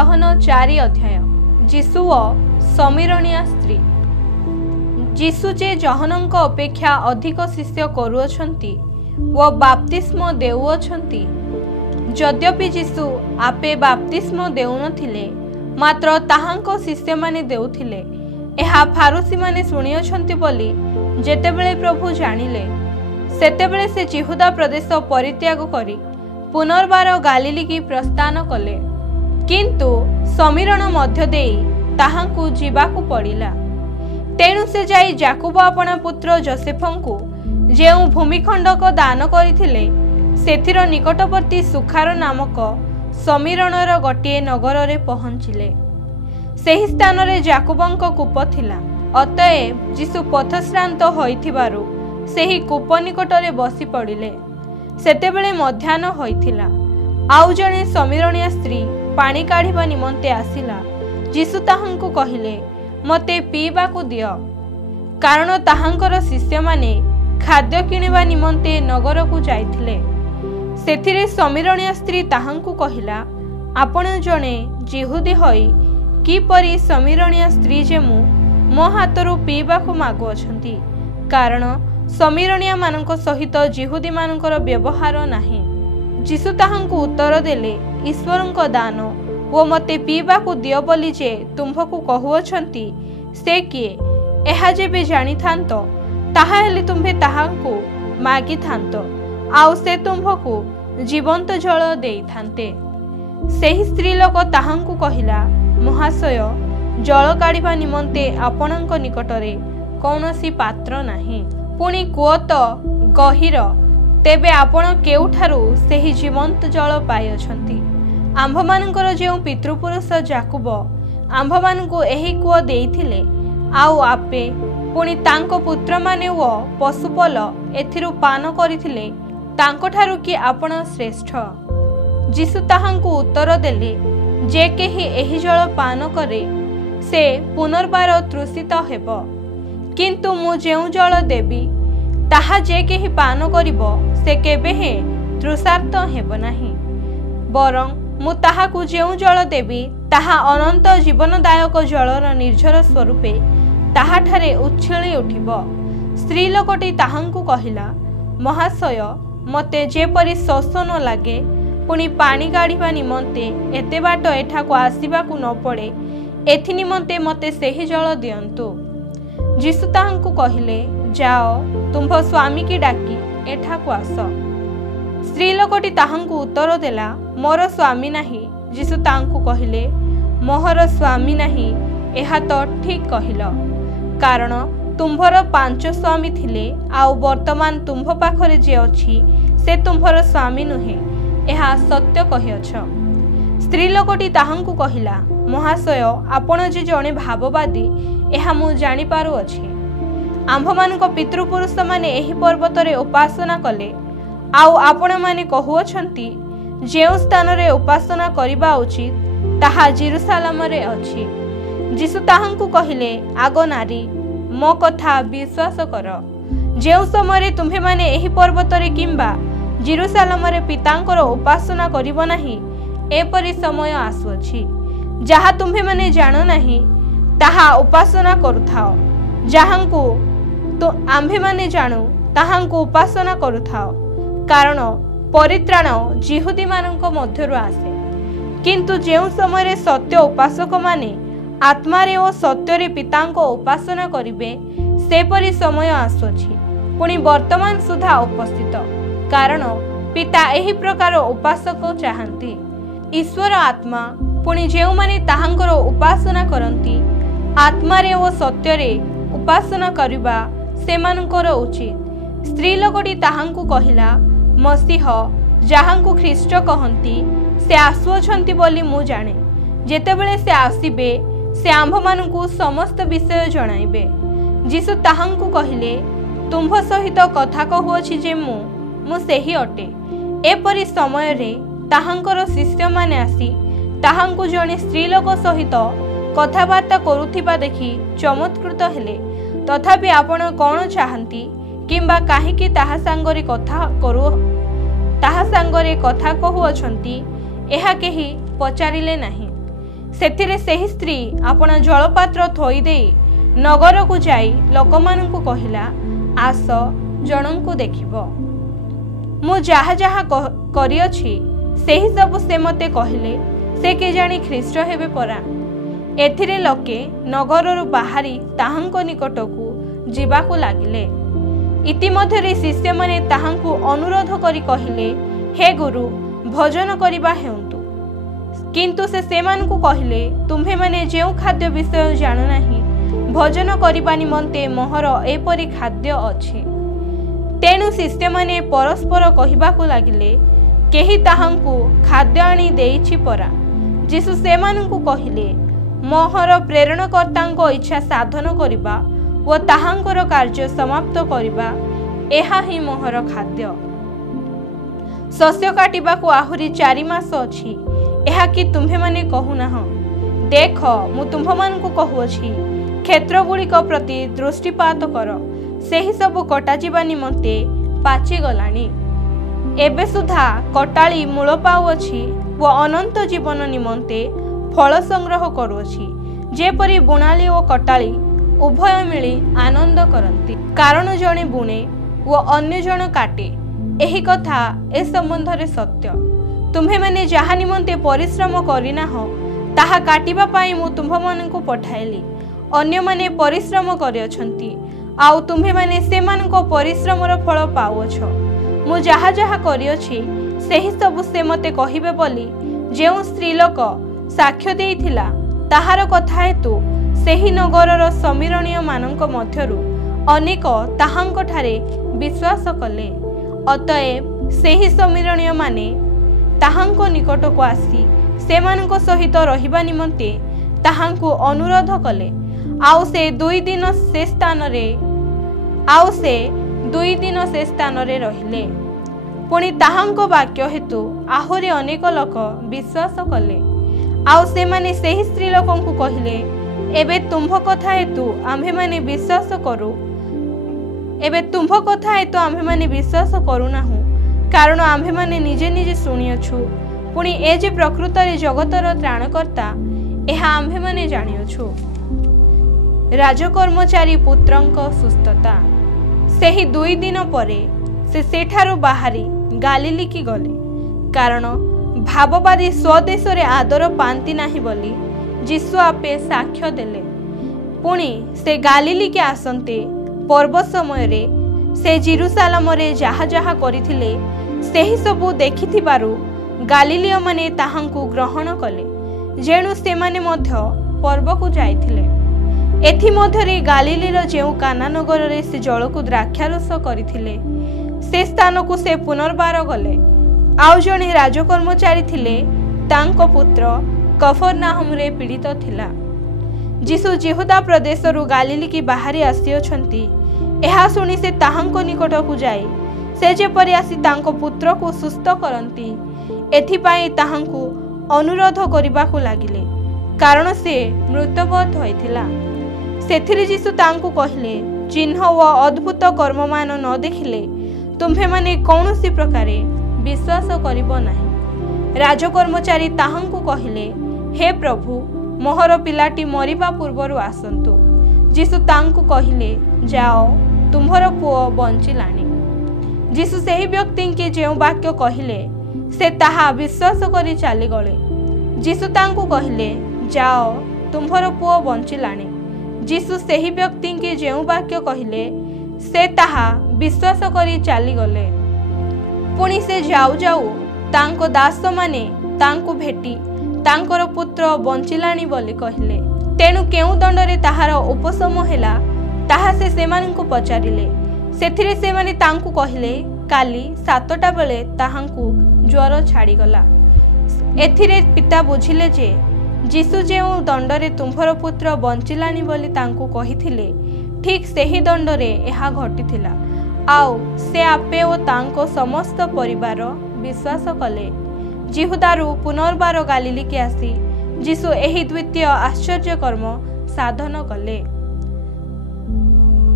योहन 4 अध्याय जीशु व समीरणिया स्त्री। जीशु जे जोहनक अपेक्षा अधिक शिष्य करुअछंती व बाप्तिस्म देउअछंती। यद्यपि जीशु आपे बाप्तिस्म देउनथिले मात्र ताहांको शिष्य माने देउथिले। एहा फारुसी माने सुनिअछंती बोली जेतेबेले प्रभु जानिले सेतेबेले से जिहुदा प्रदेश परित्याग करी पुनर्बार गालिली की प्रस्थान कले। किंतु समीरण मध्य देई ताहांकु जीवाकु पड़िला। तेणु से जाई जाकुब अपना पुत्र जोसेफंकु जेउ भूमिखंडक दान करिथिले सेथिर निकटवर्ती सुखार नामक समीरणर गोटे नगर रे पहुंचिले। सेही स्थान रे जाकुबंक कूप थिला। अतएव जीशु पथश्रांत होइथिबारु सेही कूप निकट रे बसी पड़िले। सेतेबेले मध्याह्न होइथिला। आउ जणे समीरणिया स्त्री पानी काढ़िबा निमंते आसिला। जीशु ताहांकु कहिले मते पीबाकु दियो, कारण ताहांकर शिष्य माने खाद्य किणिबा निमंते नगर को जाइथिले। सेथिरे समीरणिया स्त्री ताहांकु कहिला, आपण जणे जिहुदी होई किपरि समीरणिया स्त्री जे मो हातरु पीबाकु मागु अछंती, कारण समीरणिया मानक सहित जिहुदी मानकर व्यवहार नाही। जीशु ताहांकु उत्तर देले, ईश्वरंक दान वो मते पीबाकु दियो बोली जे तुम्भकु कहुअछंती से किए, एहा जेबे जानी थांतो ताहा हेले तुम्भे ताहांकु मागी थांतो, आउ से तुम्भकु जीवंत जल देई थांते। सेही स्त्री लोक ताहांकु कहिला, महाशय जल काढ़िबा निमंते आपणଙ୍କ निकटरे कौनसी पात्र नाही, पुणी कूଅ तो गहीर, तेबे आपण केउठारु सेही जीवंत जल पाइअछंती। आंभमानଙ୍କର ଯେଉଁ ପିତୃପୁରୁଷ ଜାକୁବ ଆମ୍ଭମାନଙ୍କୁ ଏହି କୂଅ ଦେଇଥିଲେ, ଆଉ ଆପେ ପୁଣି ତାଙ୍କ ପୁତ୍ରମାନେ ଓ ପଶୁପଲ ଏଥିରୁ ପାନ କରିଥିଲେ, ତାଙ୍କଠାରୁ କି ଆପଣ ଶ୍ରେଷ୍ଠ? ଯୀଶୁ ତାହାଙ୍କୁ ଉତ୍ତର ଦେଲେ, ଯେ କେହି ଏହି ଜଳ ପାନ କରେ ସେ ପୁନର୍ବାର ତୃଷିତ ହେବ, କିନ୍ତୁ ମୁଁ ଯେଉଁ ଜଳ ଦେବି ତାହା ଯେ କେହି ପାନ କରିବ ସେ କେବେ ହେଁ ତୃଷାର୍ତ୍ତ ହେବ ନାହିଁ, ବରଂ ମୁଁ ତାହାକୁ ଯେଉଁ ଜଳ ଦେବି ତାହା ଅନନ୍ତ ଜୀବନଦାୟକ ଜଳର ନିର୍ଝର ସ୍ୱରୂପେ ତାହାଠାରେ ଉଚ୍ଛଳି ଉଠିବ। ସ୍ତ୍ରୀ ଲୋକଟି ତାହାଙ୍କୁ କହିଲା, ମହାଶୟ ମୋତେ ଯେପରି ଶୋଷ ନ ଲାଗେ ପୁଣି ପାଣି କାଢ଼ିବା ନିମନ୍ତେ ଏତେ ବାଟ ଏଠାକୁ ଆସିବାକୁ ନ ପଡ଼େ, ଏଥି ନିମନ୍ତେ ମୋତେ ସେହି ଜଳ ଦିଅନ୍ତୁ। ଯୀଶୁ ତାହାଙ୍କୁ କହିଲେ, ଯାଅ ତୁମ୍ଭ ସ୍ୱାମୀକି ଡାକି ଏଠାକୁ ଆସ। ସ୍ତ୍ରୀ ଲୋକଟି ତାହାଙ୍କୁ ଉତ୍ତର ଦେଲା, ମୋର ସ୍ୱାମୀ ନାହିଁ। ଯୀଶୁ ତାଙ୍କୁ କହିଲେ, ମୋହର ସ୍ୱାମୀ ନାହିଁ ଏହା ତ ଠିକ୍ କହିଲ, କାରଣ ତୁମ୍ଭର 5 ସ୍ୱାମୀ ଥିଲେ, ଆଉ ବର୍ତ୍ତମାନ ତୁମ୍ଭ ପାଖରେ ଯେ ଅଛି ସେ ତୁମ୍ଭର ସ୍ୱାମୀ ନୁହେଁ, ଏହା ସତ୍ୟ କହିଅଛ। ସ୍ତ୍ରୀ ଲୋକଟି ତାହାଙ୍କୁ କହିଲା, ମହାଶୟ ଆପଣ ଯେ ଜଣେ ଭାବବାଦୀ ଏହା ମୁଁ ଜାଣିପାରୁଅଛି। ଆମ୍ଭମାନଙ୍କ ପିତୃପୁରୁଷମାନେ ଏହି ପର୍ବତରେ ଉପାସନା କଲେ, ଆଉ ଆପଣମାନେ କହୁଅଛନ୍ତି ଯେଉଁ ସ୍ଥାନରେ ଉପାସନା କରିବା ଉଚିତ ତାହା ଜେରୁସାଲେମରେ ଅଛି। ଯୀଶୁ ତାହାଙ୍କୁ କହିଲେ, ଆଗ ନାରୀ ମୋ କଥା ବିଶ୍ୱାସ କର। ଯେଉଁ ସମୟରେ ତୁମ୍ଭେମାନେ ଏହି ପର୍ବତରେ କିମ୍ବା ଜେରୁସାଲେମରେ ପିତାଙ୍କର ଉପାସନା କରିବ ନାହିଁ, ଏପରି ସମୟ ଆସୁଅଛି ଯାହା ତୁମ୍ଭେମାନେ ଜାଣ ନାହିଁ, ତାହା ଉପାସନା କରୁଥାଅ। ଯାହାଙ୍କୁ ଆମ୍ଭେମାନେ ଜାଣୁ ତାହାଙ୍କୁ ଉପାସନା କରୁଥାଅ, କାରଣ ପରିତ୍ରାଣ ଜିହୁଦୀମାନଙ୍କ ମଧ୍ୟରୁ ଆସେ। କିନ୍ତୁ ଯେଉଁ ସମୟରେ ସତ୍ୟ ଉପାସକମାନେ ଆତ୍ମାରେ ଓ ସତ୍ୟରେ ପିତାଙ୍କ ଉପାସନା କରିବେ, ସେପରି ସମୟ ଆସୁଅଛି, ପୁଣି ବର୍ତ୍ତମାନ ସୁଦ୍ଧା ଉପସ୍ଥିତ, କାରଣ ପିତା ଏହି ପ୍ରକାର ଉପାସକ ଚାହାନ୍ତି। ଈଶ୍ୱର ଆତ୍ମା, ପୁଣି ଯେଉଁମାନେ ତାହାଙ୍କର ଉପାସନା କରନ୍ତି ଆତ୍ମାରେ ଓ ସତ୍ୟରେ ଉପାସନା କରିବା ସେମାନଙ୍କର ଉଚିତ। ସ୍ତ୍ରୀ ଲୋକଟି ତାହାଙ୍କୁ କହିଲା, ମସିହ ଯାହାଙ୍କୁ ଖ୍ରୀଷ୍ଟ କହନ୍ତି ସେ ଆସୁଅଛନ୍ତି ବୋଲି ମୁଁ ଜାଣେ। ଯେତେବେଳେ ସେ ଆସିବେ ସେ ଆମ୍ଭମାନଙ୍କୁ ସମସ୍ତ ବିଷୟ ଜଣାଇବେ। ଯୀଶୁ ତାହାଙ୍କୁ କହିଲେ, ତୁମ୍ଭ ସହିତ କଥା କହୁଅଛି ଯେ ମୁଁ ସେହି ଅଟେ। ଏପରି ସମୟରେ ତାହାଙ୍କର ଶିଷ୍ୟମାନେ ଆସି ତାହାଙ୍କୁ ଜଣେ ସ୍ତ୍ରୀ ଲୋକ ସହିତ କଥାବାର୍ତ୍ତା କରୁଥିବା ଦେଖି ଚମତ୍କୃତ ହେଲେ। ତଥାପି ଆପଣ କ'ଣ ଚାହାନ୍ତି କିମ୍ବା କାହିଁକି ତାହା ସାଙ୍ଗରେ କଥା କହୁଅଛନ୍ତି ଏହା କେହି ପଚାରିଲେ ନାହିଁ। सेथिरे सेही स्त्री आपण जलपात्र थोई देई नगर को जाई लोकमानंकु कहिला आस जनंकु देखिबो। मु जहा जहा करियछि सेही सब से मते कहिले से के जानी ख्रीष्ट हेबे परा। एथिरे लोके नगररु बाहरी ताहांको निकटकु जीवाकु लागिले। इतिमध्यरे शिष्य माने ताहांकु अनुरोध करी कहिले हे गुरु भोजन करिबा हेउंतु। किंतु से सेमानकु कहिले तुम्हे माने जेउ खाद्य विषय जानु नाही भोजन करिबा निमंते मोहर एपरि खाद्य अछि। तेणु शिष्य माने परस्पर कहिबाकु लागिले केही ताहांकु खाद्य आनी देइछि परा। जीसु सेमानकु कहिले मोहर प्रेरणकर्तांको इच्छा साधन करिबा व ताहांकर कार्य समाप्त करिबा एहा ही मोहर खाद्य। शस्य काटिबाकु आहुरी 4 मास अछि एहा कि तुम्हे माने कहूना देख मु तुम्भमानकु कहूछि क्षेत्र गुड़िक प्रति दृष्टिपात कर सेही सब कटा जीवा निमंते पाची गलानी। एबे सुधा कटाली मूल पाउछि व अनंत जीवन निमंते फल संग्रह करुछि। जेपरि बुणाली व कटाली उभय मिली आनंद करती कारण जणे बुणे व अन्य जण काटे। एही कथा ए संबंधरे सत्य। तुम्हे माने जहा निमंते परिश्रम करिना हो ताहा काटिबा पाई मु तुम्भमानंकु पठाइली। अन्य माने परिश्रम करियछंती आउ तुम्हे माने सेमानको परिश्रमर फल पाउछ। मु जहा जहा करियछि सेही सब से मते कहिबे बोली जेउ स्त्री लोक साक्ष्य देइथिला ताहार कथा हेतु सेही नगरर समीरणीय मानक मध्यरु अनेक ताहांक ठारे विश्वास कले। अतएव सेही समीरणीय माने ताहांको निकटको आसी सेमानको सहित रहिबा निमंते ताहांको अनुरोध कले। आउ से 2 दिन से स्थान रे रहिले। पुणी ताहांको वाक्य हेतु आहुरी अनेक लोक विश्वास कले। आउ से माने सेही स्त्री लोकंकु कहिले एबे तुम्भ कथा हेतु आम्भे माने विश्वास करूनाहु कारण आम्भे माने निजे निजे शुणियछु। पुणी ए जे प्रकृत रे जगतर त्राणकर्ता एहा आम्भे माने जानियछु। राजकर्मचारी पुत्रंक सुस्थता। सेही 2 दिन परे से सेठारु बाहरी गालिली की गले कारण भाववादी स्वदेश रे आदर पांती नाही बोली जीशु आपे साक्ष्य देले। पुणी से गालिली के आसंते पर्व समय रे से जेरुसालेम रे जहा जहा करिथिले सेही सबु देखिथिबारु गालिलीय माने ताहांकु ग्रहण कले जेणु से माने मध्य पर्व को जाइथिले। एथि मध्यरे गालिलीर जेउ काना नगर रे से जल को द्राक्षारस करिथिले से स्थान को से पुनर्बार गले। आउ जणे राजकर्मचारी थिले तांको पुत्र कफरनाहुम रे पीड़ित थिला। जीशु जिहुदा प्रदेश रु गालिली की बाहरी आसियछंती एहा सुनी से ताहांको निकट को जाई से जेपरि आसी तांको पुत्र को सुस्थ करंती एथिपाई ताहांको अनुरोध करिबाकु लागिले कारण से मृतपथ होइथिला। सेथिरे जीशु तांको कहिले चिन्ह व अद्भुत कर्ममान न देखिले तुम्हे माने कौनसी प्रकारे विश्वास करिबो नाही। राजकर्मचारी ताहांको कहिले हे प्रभु मोहर पिलाटी मरिबा पूर्वरु आसंतु। जीशु तांको कहिले जाओ तुम्हर पुओ बंचिलाणी। जीशु सेही व्यक्ति के जेउ वाक्य कहिले से ताहा विश्वास करी चली गले। जीशु तांको कहिले जाओ तुम्हर पुओ बंचिलाणी। जीशु सेही व्यक्ति के जेउ वाक्य कहिले से ताहा विश्वास करी चली गले। पुणी से जाऊ जाऊ तांको दास माने तांको भेटी तांकर पुत्र बंचिलाणी बोली कहिले। तेणु केउ दंडरे ताहार उपशम हेला ताहा से सेमानंकु पचारिले। सेथिरे सेमाने तांकु कहिले काली 7टा बेले ताहांकु ज्वर छाड़ी गला। एथिरे पिता बुझिले जे जीशु जेउ दंडरे तुम्भर पुत्र बंचिलाणी बोली तांकु कहिथिले ठीक सेही दंडरे एहा घटिथिला। आउ से आपे ओ तांको समस्त परिवार विश्वास कले। जिहुदारु पुनर्बार गालिली के आसी जीशु एही द्वितीय आश्चर्य कर्म साधन कले।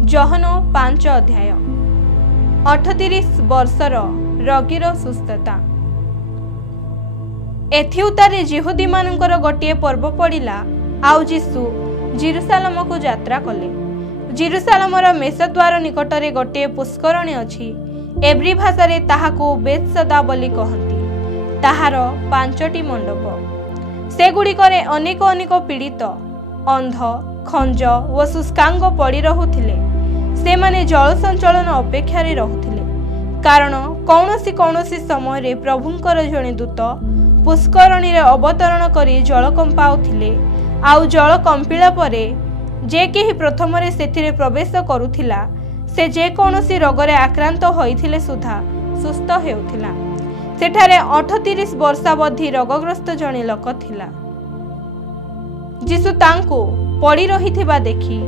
जहन 5 अध्याय 38 वर्षर रोगीर सुस्थता। एथि उतारे जिहुदी मानकर गोटे पर्व पड़िला। आउ जीसु जेरुसालेम को यात्रा कले। जेरुसालेमर मेषद्वार निकटरे गोटे पुष्करणी अछि। एब्री भाषा रे ताहाको बेतसदा बोली कहती। ताहार 5टी मंडप, सेगुड़िकरे अनेक अनेक पीड़ित, अंध, खंज व शुष्कांग पड़ी रहुथिले। से माने जल संचलन अपेक्षा रहुथिले, कारण कौनसी समय रे प्रभुंकर जणे दूत पुष्करणी रे अवतरण करी जल कंपाउथिले। आउ जल कंपिला परे जे केही प्रथम रे सेथिरे प्रवेश करुथिला से जे कौनसी रोगरे आक्रांत होइथिले सुधा सुस्थ हेउथिला। सेठारे 38 वर्षावधि रोगग्रस्त जणे लोक थिला। जीसु तांको पड़ी रहिथिबा देखि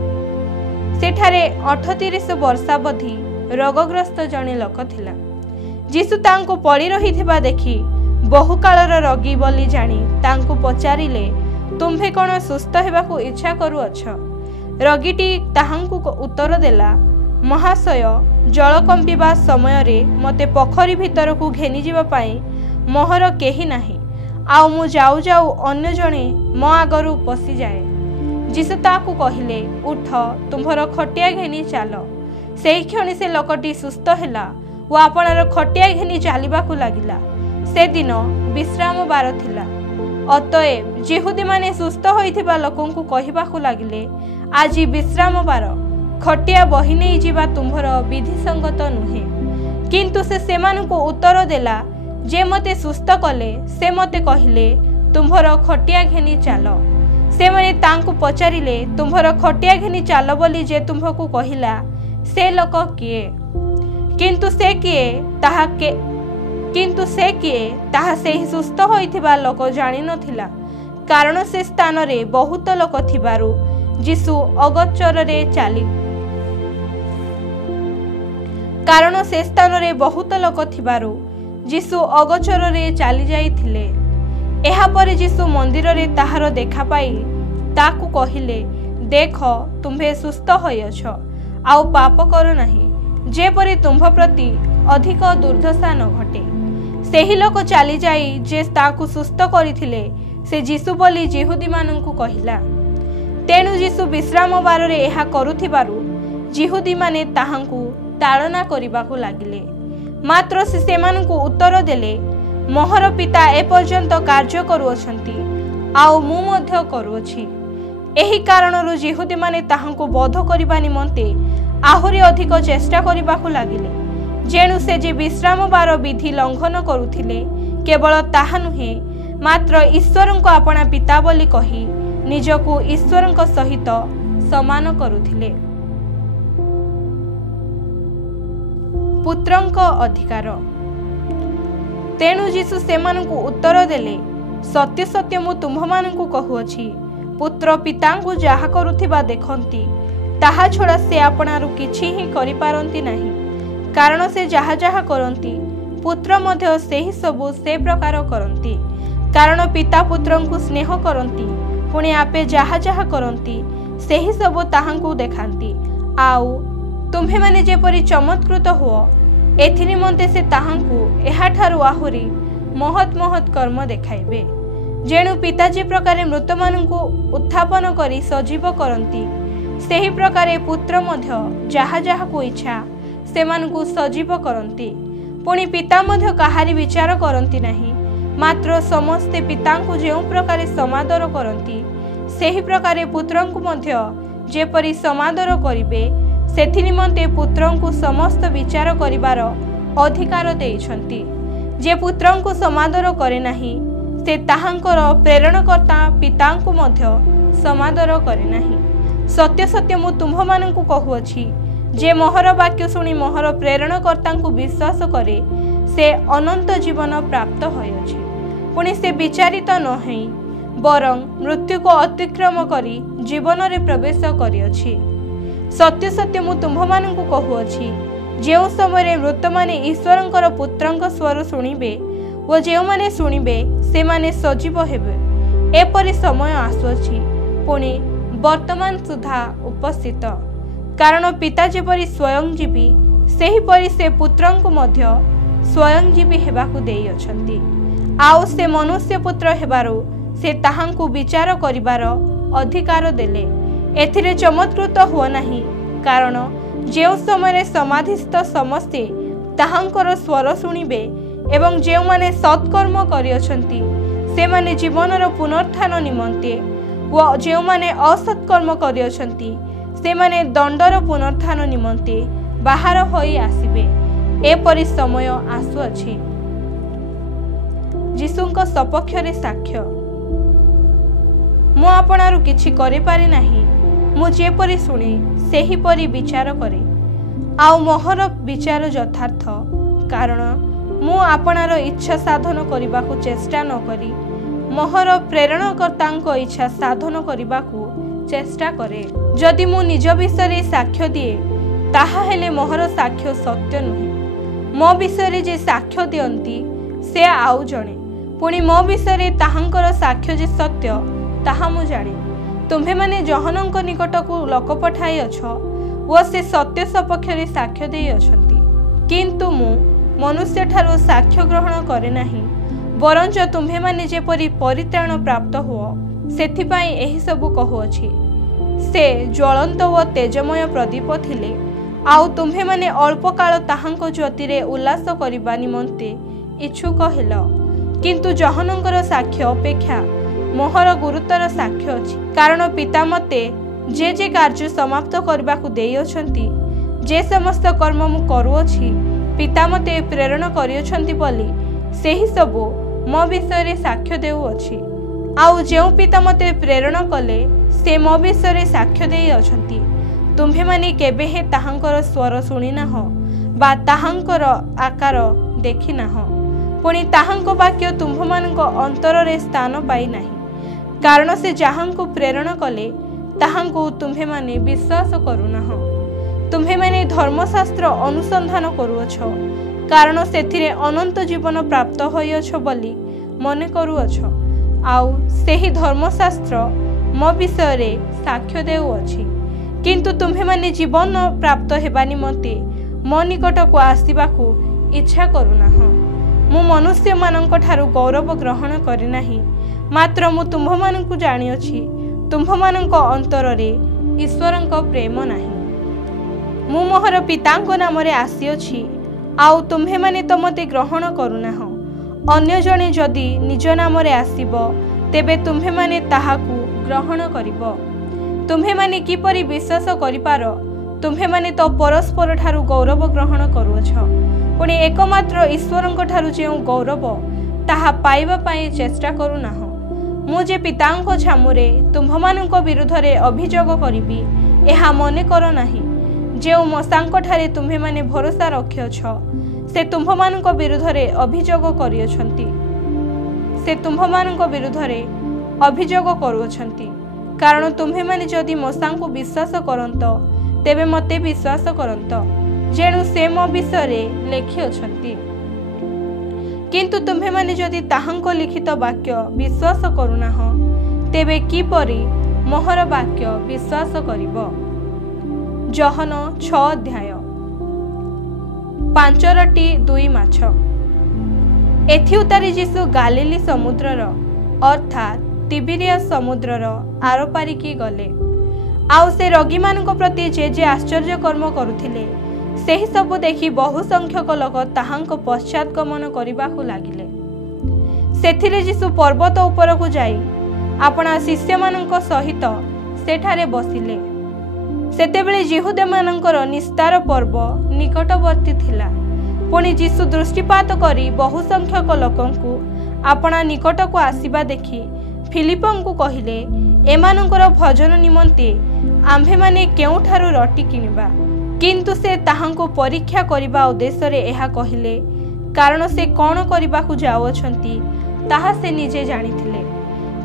सेठारे 38 वर्षावधि रोगग्रस्त जणे लोक थिला। जीसु तांको पड़ी रहिथिबा देखि बहुकालर रोगी बोली जानी तांको पचारिले, तुम्भे कोन सुस्थ हेबाकू इच्छा करूअछ? रोगीटी ताहांकू उत्तर देला, महाशय, जल कंपिबा समय रे मते पोखरी भितर को घेनी जीवा पाई मोहर केही नाही। आउ मु जाऊ जाऊ अन्य जणे मो आगरू पसी जाए। जीसु ताकू कहिले, उठ, तुम्भर खटिया घेनी चालो। सेही क्षणी से लोकटी सुस्थ हेला व आपणार खटिया घेनी चालिबाकू लागिला। से दिन विश्राम बार थिला। अतएव जिहुदी माने सुस्थ होइथिबा लोकंकु कहिबाकू लागिले, आज विश्राम बार, खटिया बही नहीं जीवा तुम्भर विधि संगत नुहे। किंतु से सेमानकु उत्तर देला, जे मते सुस्थ कले से मते कहिले, तुम्भर खटिया घेनी चालो। से माने तांकु पचारिले, तुम्भर खटिया घेनी चालो बोली जे तुम्भकु कहिला से लोक किए? किंतु से किए ताहा सेही सुस्थ होइथिबा लोक जानि नथिला, कारण से स्थान रे बहुत लोक थिबारु जीसु अगोचर रे चाली कारण से स्थान रे बहुत लोक थिबारु जीसु अगोचर रे चाली जाइथिले। एहा परे जीसु मंदिर रे ताहार देखा पाई ताकू कहिले, देख, तुम्भे सुस्थ होइअछ, आउ पाप करो नाही, जेपरि तुम्भ प्रति अधिक दुर्दशा न घटे। सेही लोक चाली जाई जे ताकू सुस्थ करिथिले से जीसु बोली जिहुदी माननकु कहिला। तेणु जीसु विश्राम बार रे एहा करुथिबारु जिहुदी माने ताहांकु ताड़ना करिबाकू लागिले। मात्र से सेमानकु उत्तर देले, मोहर पिता ए पर्यंत कार्य करुअछंती, आउ मु मध्य करुअछि। एही कारणरु जिहुदी माने ताहांकु बोध करिबा निमंते आहुरी अधिक चेष्टा करिबाकू लागिले। जेणु से जे विश्राम बार विधि लंघन करुथिले, केवल ताहा नुहे, मात्र ईश्वरंको आपणा पिता बोली कही निजकु ईश्वरंको सहित समान करुथिले। पुत्रंको अधिकार। तेणु जीसु सेमानंकु उत्तर देले, सत्य सत्य मु तुम्भमानंकु कहुअछि, पुत्र पितांकु जाहा करुथिबा देखंती, ताहा छड़ा से आपणारु किछि ही करि पारंती नाही। कारण से जाहा जाहा करंती, पुत्र मध्य सेही सबु से प्रकार करंती। कारण पिता पुत्रंकु स्नेह करंती, पुणी आपे जाहा जाहा करंती सेही सबु ताहांकु देखांती। आउ तुम्हे माने जेपरि चमत्कृत हुओ, एथि निमंते से ताहांकु एहाठारु आहुरी महत् महत् कर्म देखाइबे। जेणु पिता जे प्रकारे मृत मानंकु उत्थापन करी सजीव करंती, सेही प्रकारे पुत्र मध्य जाहा जाहा को इच्छा सेमानंकु सजीव करंती। पुणी पिता मध्य काहारी विचार करंती नाही, मात्र समस्ते पितांकु जेउ प्रकारे समादर करंती, सेही प्रकारे पुत्रंकु मध्य जेपरि समादर करिबे, सेथि निमंते पुत्रंकु समस्त विचार करिबार अधिकार देइछंती। जे पुत्रंकु समादर करे नाही, से ताहांकर प्रेरणकर्ता पितांकु मध्य समादर करे नाही। सत्य सत्य मु तुम्भमानंकु कहुअछि, जे मोहर वाक्य शुणी मोहर प्रेरणकर्तांकु विश्वास करे, से अनंत जीवन प्राप्त होइअछि। पुणी से विचारित नहै, बरं मृत्यु को अतिक्रम करी जीवन रे प्रवेश करिअछि। सत्य सत्य मु तुम्भमानंकु कहुअछि, जेउ समय मृत माने ईश्वरंकर पुत्रंक स्वर शुणिबे व जेउ माने शुणिबे से माने सजीव हेबे। एपरि समय आसुअछि, पुणी वर्तमान सुधा उपस्थित। कारण पिता जेपरि स्वयंजीवी, सेहीपरि से पुत्रंकु मध्य स्वयंजीवी हेबाकू देइअछंती। आउ से मनुष्य पुत्र हेबारु से ताहांकु विचार करिबार अधिकार देले। एथिरे चमत्कृत हुआ नहीं, कारण जेउ समय समाधिस्थ समस्ते ताहांकर स्वर शुणिबे एवं जेउ माने सत्कर्म करियछंती से माने जीवनर पुनरुत्थान निमंते व जेउ माने असत्कर्म करियछंती से माने दंडर पुनरुत्थान निमंते बाहर होई आसीबे। एपरि समय आसुअछि। जीशुंक सपक्षरे साक्ष्य। मु आपणारु किछि करि पारि नाही, मु जेपरि शुणे सेहिपरि विचार करे, आउ मोहर विचार यथार्थ, कारण मु आपणार इच्छा साधन करिबाकु चेष्टा न करी मोहर प्रेरणकर्तांक इच्छा साधन करिबाकु चेष्टा करे। जदि मु निज विषय साक्ष्य दिए ताहा हेले मोहर साक्ष्य सत्य नुहे। मो विषय जे साक्ष्य दियंती से आउ जणे, पुणी मो विषय ताहांकर साक्ष्य जे सत्य ताहा मु जाने। तुम्हे माने जहनंक निकटकु लोक पठाई अछ व से सत्य सपक्षरे साक्ष्य देई अछंती, किंतु मु मनुष्य ठारू साक्ष्य ग्रहण करे नाही, बरंच तुम्हे माने जेपरि परित्राण प्राप्त हुओ सेथिपाई एही सबु कहुअछि। से ज्वलंत व तेजमय प्रदीप थिले, आउ तुम्हे माने अल्प काल ताहांक ज्योतिरे उल्लास करिबा निमंते इच्छुक हेल, किंतु जहनंकर साक्ष्य अपेक्षा मोहर गुरुतर साक्ष्य अछि, कारण पिता मते जे कार्य समाप्त करबाकु देई अछंती, जे समस्त कर्म मु करूअछि पिता मते प्रेरण करियछंती बोली सेही सबु मो विषय साक्ष्य देउअछि। आउ जेउ पिता मते प्रेरण कले से मो विषय साक्ष्य देई अछंती। तुम्हे माने केबे हे ताहांकर स्वर शुणी नाह बा ताहांकर आकार देखि नाह, पुणी ताहांक वाक्य तुम्भमानक अंतररे स्थान पाई नाही, कारण से जाहांकु प्रेरण कले ताहांकु तुम्हे माने विश्वास करूनाह। तुम्हे माने धर्मशास्त्र अनुसंधान करूअछ, कारण सेथिरे अनंत जीवन प्राप्त होइअछ बोली मने करूअछ, आउ सेही धर्मशास्त्र मो विषय साक्ष्य देउअछि, किंतु तुम्हे माने जीवन प्राप्त हेबा निमंते मो निकटकु आसिबाकु इच्छा करूनाह। मु मनुष्य मानक ठारू गौरव ग्रहण करि नाही, मात्र मु तुम्भमानंकु जानिअछि तुम्भमानंक अंतररे ईश्वरंक प्रेम नाही। मु मोहर पितांक नामरे आसिअछि, आउ तुम्हे माने तो मते ग्रहण करूनाह। अन्य जणे जदि निज नामरे आसीब तेबे तुम्हे माने ताहाकु ग्रहण करिब। तुम्हे माने किपरि विश्वास करिपार? तुम्हे माने तो परस्पर ठारू गौरव ग्रहण करूअछ, पुणी एकमात्र ईश्वरंक ठारू जेउ गौरव ताहा पाइबा पाई चेष्टा करूनाह। मु जे पितांक छामुरे तुम्भमानंक विरुद्धरे अभियोग करिबी एहा मने कर नाही। जेउ मसांक ठारे तुम्हे माने भरोसा रखिअछ से तुम्भमानंक विरुद्धरे अभियोग करिअछंती, से तुम्भमानंक विरुद्धरे अभियोग करूअछंती, कारण तुम्हे माने जदि मसांकु विश्वास करंत तेबे मते विश्वास करंत, जेणु से मो विषय लेखिअछंती। किंतु तुम्हे माने जदि ताहांक लिखित वाक्य विश्वास करूनाह तेबे किपरि मोहर वाक्य विश्वास करिब। जहन 6 अध्याय 5 रोटी 2 माछ। एथि उतारी यीशु गालिली समुद्रर अर्थात तिबिरियस समुद्रर आरपारिकी गले। आउ से रोगी मानक प्रति जे आश्चर्य कर्म करुथिले सेही सबु देखि बहु संख्यक लोक ताहांक पश्चात गमन करिबाकु लागिले। सेथिरे यीशु पर्वत उपरकु जाई आपणा शिष्य मानक सहित सेठारे बसिले। सेतेबेले जिहुदे मानकर निस्तार पर्व निकटवर्ती थिला। पुणी यीशु दृष्टिपात करी बहु संख्यक लोकंकु आपणा निकटकु आसीबा देखि फिलिपंकु कहिले, एमानकर भजन निमंते आम्भे माने केउठारु रोटी किनिबा। किंतु से ताहांको परीक्षा करिबा उद्देश्य रे एहा कहिले, कारण से कोन करिबाकु जाउछंती ताहा से निजे जानिथिले।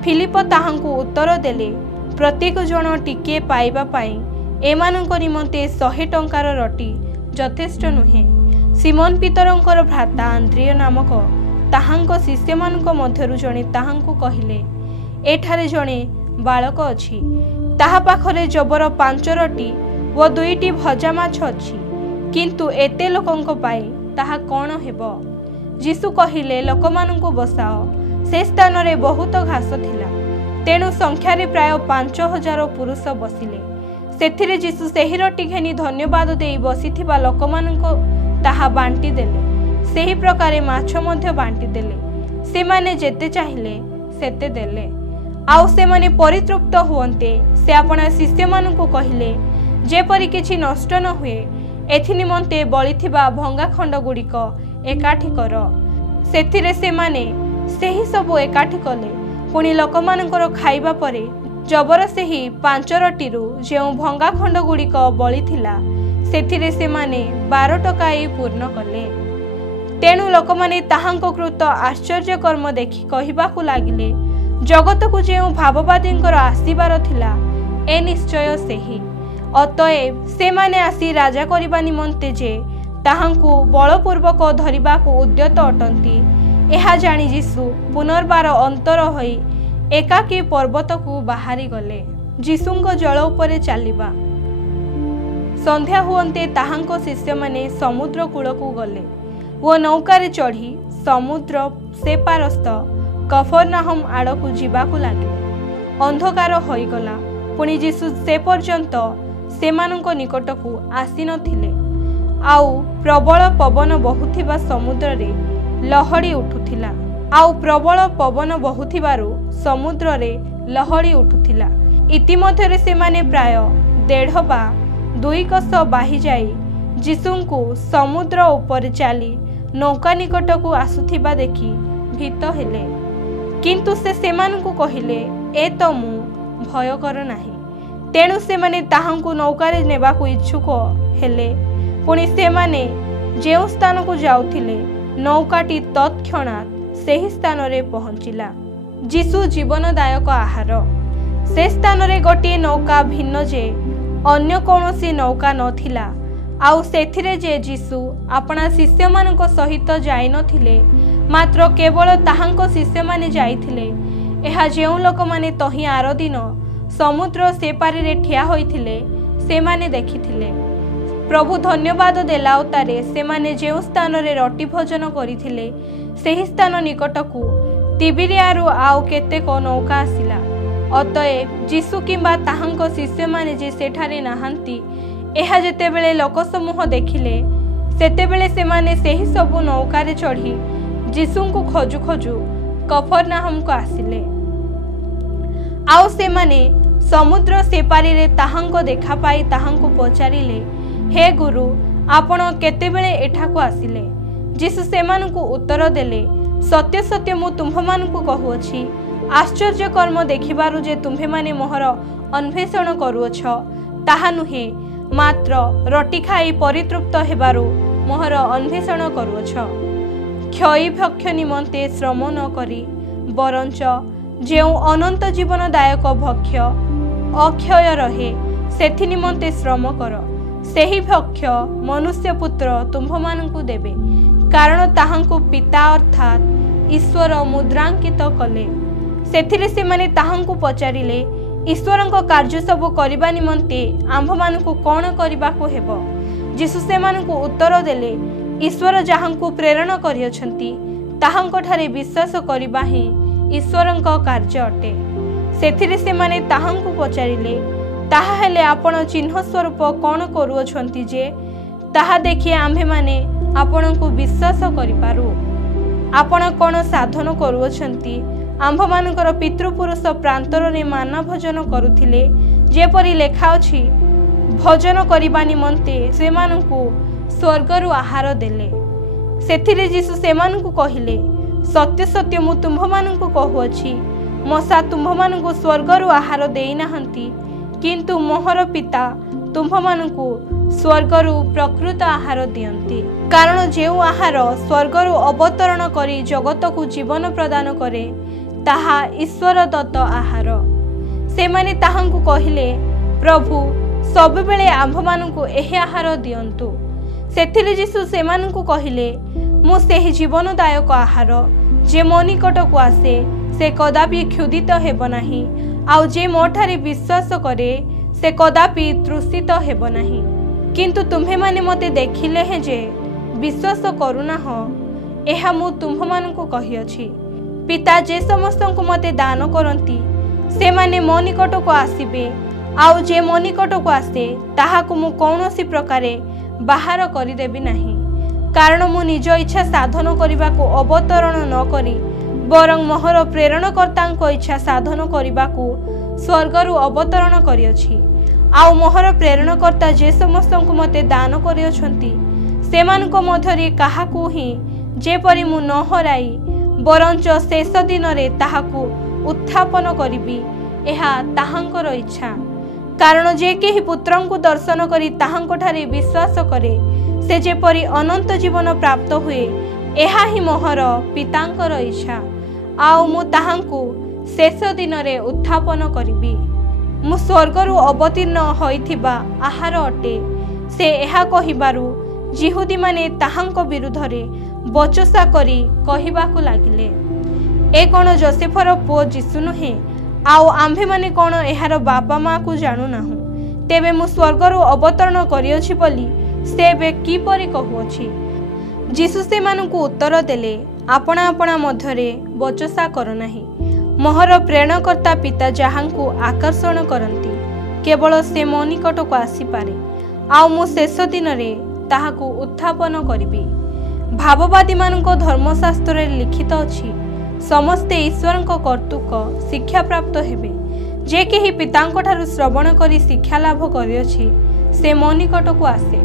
फिलिप ताहांको उत्तर देले, प्रत्येक जन टिके पाइबा पाई एमानंक निमंते 100 टंकार रोटी यथेष्ट नुहे। सिमोन पीतरंकर भ्राता आंद्रिय नामक ताहांको शिष्य मानक मध्यरु जणे ताहांको कहिले, एठारे जणे बालक अछि, ताहा पाखरे जबर 5 रोटी व 2टी भजा माछ अछि, किंतु एते लोकंक पाई ताहा कोन हेबो? यीशु कहिले लोकमानंकु बसाओ। से स्थान रे बहुत घास थिला, तेणु संख्यारे प्राय 5000 पुरुष बसिले। सेथिरे यीशु सेही रोटी घेनी धन्यवाद देई बसिथिबा लोकमानंकु ताहा बांटी देले। सेही प्रकारे माछ मध्य बांटी देले। से माने जेते चाहिले सेते देले। आउ से माने परितृप्त हुवन्ते से आपणा शिष्य मानंकु कहिले, जेपरि किछि नष्ट न हुए एथि निमंते बलिथिबा भंगा खंड गुड़िक एकाठी कर। सेथिरे से माने सेही सबु एकाठी कले। पुणी लोकमानंकर खाइबा परे जबर सेही 5 रोटीरु जेउ भंगा खंड गुड़िक बलिथिला सेथिरे से माने 12 टकाई पूर्ण कले। तेणु लोकमाने ताहांको कृत आश्चर्य कर्म देखि कहिबाकु लागिले, जगत को जेउ भाववादींकर आसीबार थिला ए निश्चय सेही। अतएव से माने आसी राजा करिबा निमंते जे ताहांकु बलपूर्वक धरिबाकु उद्यत अटंती। एहा जानी यीशु पुनर्बार अंतर होई एकाकी पर्वत को बाहरी गले। यीशुंको जल उपरे चलिबा। संध्या हुवन्ते ताहांको शिष्य माने समुद्र कूल को गले वो नौकारे चढ़ी समुद्र से पारस्थ कफरनाहम आड़कू जीवाकू लागिले। अंधकार होइगला। पुणी यीशु से पर्यंत सेमानंको निकटकू आसी नथिले। आउ प्रबल पवन बहुथिबा समुद्र रे लहड़ी उठुथिला। आउ प्रबल पवन बहुथिबारु समुद्र रे लहड़ी उठुथिला। इतिमध्यरे सेमाने प्राय 1.5 बा 2 कोस बाही जाई यीशुंकु समुद्र ऊपर चली नौका निकटकू आसुथिबा देखि भीत हेले। किंतु से सेमानंकु कहिले, ए तो मु भय कर नाही। तेणु सेमाने ताहांकु नौकारे नेबाकू इच्छुक हेले। पुणी सेमाने जेउ स्थान को जाउथिले नौकाटी तत्क्षणात सेही स्थान रे पहुंचिला। यीशु जीवनदायक आहार। से स्थान रे गोटे नौका भिन्न जे अन्य कौनसी नौका नथिला। आउ सेथिरे जे यीशु आपणा शिष्य मानक सहित जाई नथिले, मात्र केवल ताहांको शिष्य माने जाइथिले। एहा जेउ लोक माने तही आर दिन समुद्र से पारी रे ठिया होइथिले से माने देखिथिले। प्रभु धन्यवाद देला उतारे से माने जेउ स्थान रे रोटी भोजन करिथिले सेही स्थान निकटकू तिबिरियारु आउ केतेको नौका आसिला। अतएव यीशु किंबा ताहांको शिष्य माने जे सेठारे नाहांती एहा जेतेबेले लोक समूह देखिले सेतेबेले से माने सेही सबु नौकारे चढ़ी यीशुंकु खोजु खोजु कफरनाहम को आसिले। आउ से माने समुद्र सेपारी रे ताहांको देखा पाई ताहांको पचारिले, हे गुरु आपण केतेबेले एठाको आसिले? यीशु सेमानंकु उत्तर देले, सत्य सत्य मु तुम्भमानंकु कहुअछि, आश्चर्य कर्म देखिबारु जे तुम्भे माने मोहर अन्वेषण करूअछ ताहा नुहे, मात्र रोटी खाई परितृप्त हेबारु मोहर अन्वेषण करूअछ। क्षयी भक्ष्य निमंते श्रम न करी बरंच जेउ अनंत जीवनदायक भक्ष्य अक्षय रहे सेथि निमंते श्रम कर। सेही भक्ष्य मनुष्य पुत्र तुम्भमानंकु देबे, कारण ताहांकु पिता अर्थात ईश्वर मुद्रांकित कले। सेथिरे से माने ताहांकु पचारिले, ईश्वरंको कार्य सब करिबा निमंते आम्भमानंकु कोन करिबाकु हेबो? यीशु सेमानंकु उत्तर देले, ईश्वर जहांकु प्रेरण करियछंती ताहांको ठारे विश्वास करिबा ही ईश्वरंको कार्य अटे। सेथिरे से माने ताहांकु पचारिले, ताहा हेले आपण चिन्ह स्वरूप कोन करूअछंती जे ताहा देखि आम्भे माने आपणंकु विश्वास करिपारु? आपण कोन साधन करूअछंती? आम्भमानंकर पितृपुरुष प्रांतर रे माना भोजन करुथिले, जेपरि लेखा अछि, भोजन करिबा निमंते सेमानंकु स्वर्गरु आहार देले। सेथिरे यीशु सेमानंकु कहिले, सत्य सत्य मु तुम्भमानंकु कहुअछि, मसा तुम्भमानंकु स्वर्गरु आहार देई नाहंती, किंतु मोहर पिता तुम्भमानंकु स्वर्गरु प्रकृत आहार दियंती। कारण जेउ आहार स्वर्गरु अवतरण करी जगतकु जीवन प्रदान करे ताहा ईश्वर दत्त आहार। सेमाने ताहांकु कहिले, प्रभु सबुबेले आम्भमानंकु एही आहार दियंतु। सेथिरे यीशु सेमानंकु कहिले, मु सेही जीवनदायक आहार, जे मो निकटकु आसे से कदापि क्षुधित हेब नाही, आउ जे मोठारे विश्वास करे से कदापि तृषित हेब नाही। किंतु तुम्हे माने मते देखिले हे जे विश्वास करुना हो, ଏହା ମୁଁ ତୁମ୍ଭମାନଙ୍କୁ କହିଅଛି। ପିତା ଯେ ସମସ୍ତଙ୍କୁ ମୋତେ ଦାନ କରନ୍ତି ସେମାନେ ମୋ ନିକଟକୁ ଆସିବେ, ଆଉ ଯେ ମୋ ନିକଟକୁ ଆସେ ତାହାକୁ ମୁଁ କୌଣସି ପ୍ରକାରେ ବାହାର କରିଦେବି ନାହିଁ। କାରଣ ମୁଁ ନିଜ ଇଚ୍ଛା ସାଧନ କରିବାକୁ ଅବତରଣ ନ କରି ବରଂ ମୋହର ପ୍ରେରଣକର୍ତ୍ତାଙ୍କ ଇଚ୍ଛା ସାଧନ କରିବାକୁ ସ୍ୱର୍ଗରୁ ଅବତରଣ କରିଅଛି। ଆଉ ମୋହର ପ୍ରେରଣକର୍ତ୍ତା ଯେ ସମସ୍ତଙ୍କୁ ମୋତେ ଦାନ କରିଅଛନ୍ତି ସେମାନଙ୍କ ମଧ୍ୟରେ କାହାକୁ ହିଁ ଯେପରି ମୁଁ ନ ହରାଇ ବରଞ୍ଚ ଶେଷ ଦିନରେ ତାହାକୁ ଉତ୍ଥାପନ କରିବି, ଏହା ତାହାଙ୍କର ଇଚ୍ଛା। କାରଣ ଯେ କେହି ପୁତ୍ରଙ୍କୁ ଦର୍ଶନ କରି ତାହାଙ୍କଠାରେ ବିଶ୍ୱାସ କରେ ସେ ଯେପରି ଅନନ୍ତ ଜୀବନ ପ୍ରାପ୍ତ ହୁଏ, ଏହା ହିଁ ମୋହର ପିତାଙ୍କର ଇଚ୍ଛା। ଆଉ ମୁଁ ତାହାଙ୍କୁ ଶେଷ ଦିନରେ ଉତ୍ଥାପନ କରିବି। ମୁଁ ସ୍ୱର୍ଗରୁ ଅବତୀର୍ଣ୍ଣ ହୋଇଥିବା ଆହାର ଅଟେ। ସେ ଏହା କହିବାରୁ ଯିହୁଦୀମାନେ ତାହାଙ୍କ ବିରୁଦ୍ଧରେ ବଚସା କରି କହିବାକୁ ଲାଗିଲେ, ଏ କ'ଣ ଯୋସେଫର ପୁଅ ଯୀଶୁ ନୁହେଁ? ଆଉ ଆମ୍ଭେମାନେ କ'ଣ ଏହାର ବାପା ମାଆକୁ ଜାଣୁନାହୁଁ? ତେବେ ମୁଁ ସ୍ୱର୍ଗରୁ ଅବତରଣ କରିଅଛି ବୋଲି ସେ ଏବେ କିପରି କହୁଅଛି? ଯୀଶୁ ସେମାନଙ୍କୁ ଉତ୍ତର ଦେଲେ, ଆପଣା ଆପଣା ମଧ୍ୟରେ ବଚସା କର ନାହିଁ। ମୋହର ପ୍ରେରଣକର୍ତ୍ତା ପିତା ଯାହାଙ୍କୁ ଆକର୍ଷଣ କରନ୍ତି କେବଳ ସେ ମୋ ନିକଟକୁ ଆସିପାରେ, ଆଉ ମୁଁ ଶେଷ ଦିନରେ ତାହାକୁ ଉତ୍ଥାପନ କରିବି। ଭାବବାଦୀମାନଙ୍କ ଧର୍ମଶାସ୍ତ୍ରରେ ଲିଖିତ ଅଛି, ସମସ୍ତେ ଈଶ୍ୱରଙ୍କ କର୍ତ୍ତୃକ ଶିକ୍ଷାପ୍ରାପ୍ତ ହେବେ। ଯେ କେହି ପିତାଙ୍କଠାରୁ ଶ୍ରବଣ କରି ଶିକ୍ଷା ଲାଭ କରିଅଛି ସେ ମୋ ନିକଟକୁ ଆସେ।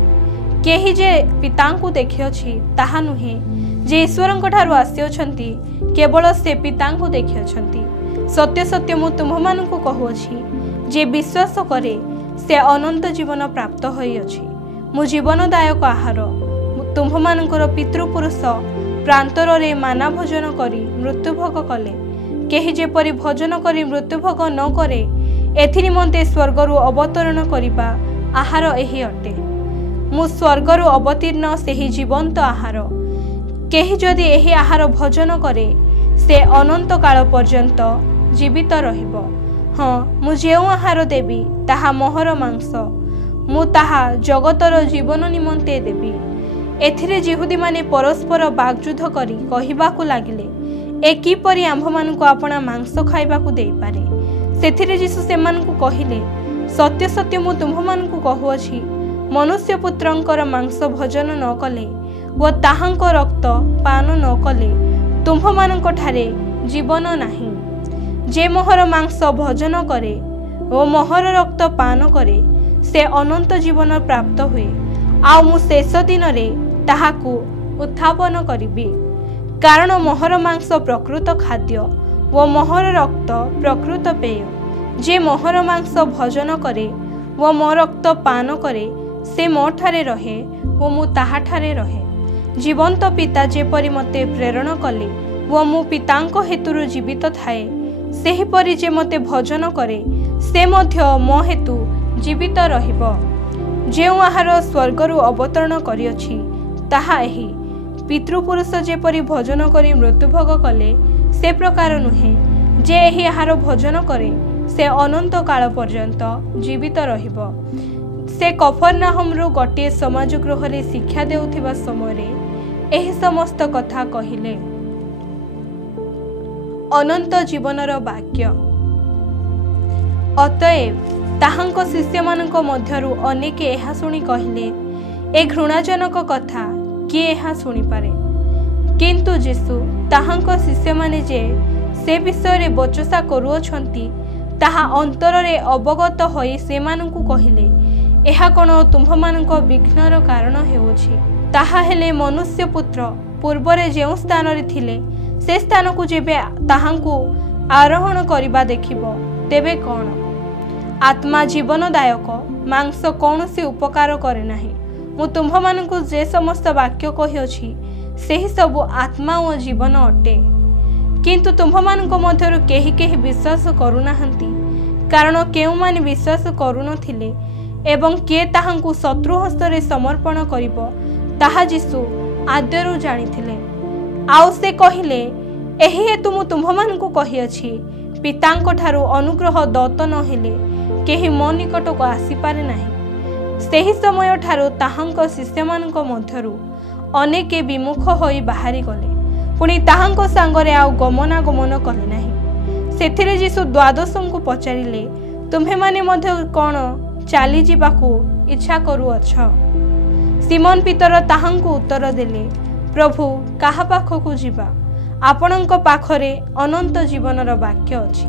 କେହି ଯେ ପିତାଙ୍କୁ ଦେଖିଅଛି ତାହା ନୁହେଁ, ଯେ ଈଶ୍ୱରଙ୍କଠାରୁ ଆସିଅଛନ୍ତି କେବଳ ସେ ପିତାଙ୍କୁ ଦେଖିଅଛନ୍ତି। ସତ୍ୟ ସତ୍ୟ ମୁଁ ତୁମ୍ଭମାନଙ୍କୁ କହୁଅଛି, ଯେ ବିଶ୍ୱାସ କରେ ସେ ଅନନ୍ତ ଜୀବନ ପ୍ରାପ୍ତ ହୋଇଅଛି। ମୁଁ ଜୀବନଦାୟକ ଆହାର। ତୁମ୍ଭମାନଙ୍କର ପିତୃପୁରୁଷ ପ୍ରାନ୍ତରରେ ମାନା ଭୋଜନ କରି ମୃତ୍ୟୁଭୋଗ କଲେ। କେହି ଯେପରି ଭୋଜନ କରି ମୃତ୍ୟୁଭୋଗ ନ କରେ ଏଥିନିମନ୍ତେ ସ୍ୱର୍ଗରୁ ଅବତରଣ କରିବା ଆହାର ଏହି ଅଟେ। ମୁଁ ସ୍ୱର୍ଗରୁ ଅବତୀର୍ଣ୍ଣ ସେହି ଜୀବନ୍ତ ଆହାର। କେହି ଯଦି ଏହି ଆହାର ଭୋଜନ କରେ ସେ ଅନନ୍ତ କାଳ ପର୍ଯ୍ୟନ୍ତ ଜୀବିତ ରହିବ। ହଁ, ମୁଁ ଯେଉଁ ଆହାର ଦେବି ତାହା ମୋହର ମାଂସ। ମୁଁ ତାହା ଜଗତର ଜୀବନ ନିମନ୍ତେ ଦେବି। ଏଥିରେ ଯିହୁଦୀମାନେ ପରସ୍ପର ବାଗଯୁଦ୍ଧ କରି କହିବାକୁ ଲାଗିଲେ, ଏ କିପରି ଆମ୍ଭମାନଙ୍କୁ ଆପଣା ମାଂସ ଖାଇବାକୁ ଦେଇପାରେ? ସେଥିରେ ଯୀଶୁ ସେମାନଙ୍କୁ କହିଲେ, ସତ୍ୟ ସତ୍ୟ ମୁଁ ତୁମ୍ଭମାନଙ୍କୁ କହୁଅଛି, ମନୁଷ୍ୟପୁତ୍ରଙ୍କର ମାଂସ ଭୋଜନ ନ କଲେ ଓ ତାହାଙ୍କ ରକ୍ତ ପାନ ନ କଲେ ତୁମ୍ଭମାନଙ୍କଠାରେ ଜୀବନ ନାହିଁ। ଯେ ମୋହର ମାଂସ ଭୋଜନ କରେ ଓ ମୋହର ରକ୍ତ ପାନ କରେ ସେ ଅନନ୍ତ ଜୀବନ ପ୍ରାପ୍ତ ହୁଏ, ଆଉ ମୁଁ ଶେଷ ଦିନରେ ତାହାକୁ ଉତ୍ଥାପନ କରିବି। କାରଣ ମୋହର ମାଂସ ପ୍ରକୃତ ଖାଦ୍ୟ ଓ ମୋହର ରକ୍ତ ପ୍ରକୃତ ପେୟ। ଯେ ମୋହର ମାଂସ ଭୋଜନ କରେ ଓ ମୋ ରକ୍ତ ପାନ କରେ ସେ ମୋଠାରେ ରହେ ଓ ମୁଁ ତାହାଠାରେ ରହେ। ଜୀବନ୍ତ ପିତା ଯେପରି ମୋତେ ପ୍ରେରଣ କଲେ ଓ ମୁଁ ପିତାଙ୍କ ହେତୁରୁ ଜୀବିତ ଥାଏ, ସେହିପରି ଯେ ମୋତେ ଭୋଜନ କରେ ସେ ମଧ୍ୟ ମୋ ହେତୁ ଜୀବିତ ରହିବ। ଯେଉଁ ଆହାର ସ୍ୱର୍ଗରୁ ଅବତରଣ କରିଅଛି ତାହା ଏହି, ପିତୃପୁରୁଷ ଯେପରି ଭୋଜନ କରି ମୃତ୍ୟୁଭୋଗ କଲେ ସେ ପ୍ରକାର ନୁହେଁ। ଯେ ଏହି ଆହାର ଭୋଜନ କରେ ସେ ଅନନ୍ତ କାଳ ପର୍ଯ୍ୟନ୍ତ ଜୀବିତ ରହିବ। ସେ କଫରନାହମରୁ ଗୋଟିଏ ସମାଜ ଗୃହରେ ଶିକ୍ଷା ଦେଉଥିବା ସମୟରେ ଏହି ସମସ୍ତ କଥା କହିଲେ। ଅନନ୍ତ ଜୀବନର ବାକ୍ୟ। ଅତଏବ ତାହାଙ୍କ ଶିଷ୍ୟମାନଙ୍କ ମଧ୍ୟରୁ ଅନେକେ ଏହା ଶୁଣି କହିଲେ, ଏ ଘୃଣାଜନକ କଥା କିଏ ଏହା ଶୁଣିପାରେ? କିନ୍ତୁ ଯୀଶୁ ତାହାଙ୍କ ଶିଷ୍ୟମାନେ ଯେ ସେ ବିଷୟରେ ବଚସା କରୁଅଛନ୍ତି ତାହା ଅନ୍ତରରେ ଅବଗତ ହୋଇ ସେମାନଙ୍କୁ କହିଲେ, ଏହା କ'ଣ ତୁମ୍ଭମାନଙ୍କ ବିଘ୍ନର କାରଣ ହେଉଅଛି? ତାହା ହେଲେ ମନୁଷ୍ୟପୁତ୍ର ପୂର୍ବରେ ଯେଉଁ ସ୍ଥାନରେ ଥିଲେ ସେ ସ୍ଥାନକୁ ଯେବେ ତାହାଙ୍କୁ ଆରୋହଣ କରିବା ଦେଖିବ ତେବେ କ'ଣ? ଆତ୍ମା ଜୀବନଦାୟକ, ମାଂସ କୌଣସି ଉପକାର କରେ ନାହିଁ। ମୁଁ ତୁମ୍ଭମାନଙ୍କୁ ଯେ ସମସ୍ତ ବାକ୍ୟ କହିଅଛି ସେହି ସବୁ ଆତ୍ମା ଓ ଜୀବନ ଅଟେ। କିନ୍ତୁ ତୁମ୍ଭମାନଙ୍କ ମଧ୍ୟରୁ କେହି କେହି ବିଶ୍ୱାସ କରୁନାହାନ୍ତି। କାରଣ କେଉଁମାନେ ବିଶ୍ୱାସ କରୁନଥିଲେ ଏବଂ କିଏ ତାହାଙ୍କୁ ଶତ୍ରୁ ହସ୍ତରେ ସମର୍ପଣ କରିବ ତାହା ଯୀଶୁ ଆଦ୍ୟରୁ ଜାଣିଥିଲେ। ଆଉ ସେ କହିଲେ, ଏହି ହେତୁ ମୁଁ ତୁମ୍ଭମାନଙ୍କୁ କହିଅଛି, ପିତାଙ୍କ ଠାରୁ ଅନୁଗ୍ରହ ଦତ୍ତ ନ ହେଲେ କେହି ମୋ ନିକଟକୁ ଆସିପାରେ ନାହିଁ। ସେହି ସମୟ ଠାରୁ ତାହାଙ୍କ ଶିଷ୍ୟମାନଙ୍କ ମଧ୍ୟରୁ ଅନେକେ ବିମୁଖ ହୋଇ ବାହାରି ଗଲେ। ପୁଣି ତାହାଙ୍କ ସାଙ୍ଗରେ ଆଉ ଗମନାଗମନ କଲେ ନାହିଁ। ସେଥିରେ ଯୀଶୁ ଦ୍ୱାଦଶଙ୍କୁ ପଚାରିଲେ, ତୁମ୍ଭେମାନେ ମଧ୍ୟ କ'ଣ ଚାଲିଯିବାକୁ ଇଚ୍ଛା କରୁଅଛ? ସିମୋନ ପିତର ତାହାଙ୍କୁ ଉତ୍ତର ଦେଲେ, ପ୍ରଭୁ, କାହା ପାଖକୁ ଯିବା? ଆପଣଙ୍କ ପାଖରେ ଅନନ୍ତ ଜୀବନର ବାକ୍ୟ ଅଛି।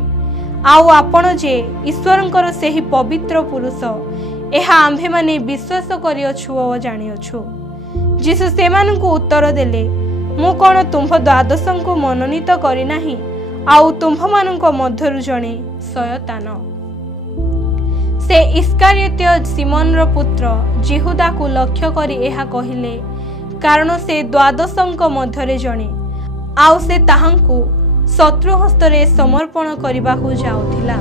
ଆଉ ଆପଣ ଯେ ଈଶ୍ୱରଙ୍କର ସେହି ପବିତ୍ର ପୁରୁଷ, ଏହା ଆମ୍ଭେମାନେ ବିଶ୍ୱାସ କରିଅଛୁ ଓ ଜାଣିଅଛୁ। ଯୀଶୁ ସେମାନଙ୍କୁ ଉତ୍ତର ଦେଲେ, ମୁଁ କ'ଣ ତୁମ୍ଭ ଦ୍ୱାଦଶଙ୍କୁ ମନୋନୀତ କରିନାହିଁ? ଆଉ ତୁମ୍ଭମାନଙ୍କ ମଧ୍ୟରୁ ଜଣେ ଶୟତାନ। ସେ ଇସ୍କାରିଓତ୍ୟ ସିମୋନର ପୁତ୍ର ଯିହୁଦାକୁ ଲକ୍ଷ୍ୟ କରି ଏହା କହିଲେ, କାରଣ ସେ ଦ୍ୱାଦଶଙ୍କ ମଧ୍ୟରେ ଜଣେ, ଆଉ ସେ ତାହାଙ୍କୁ ଶତ୍ରୁ ହସ୍ତରେ ସମର୍ପଣ କରିବାକୁ ଯାଉଥିଲା।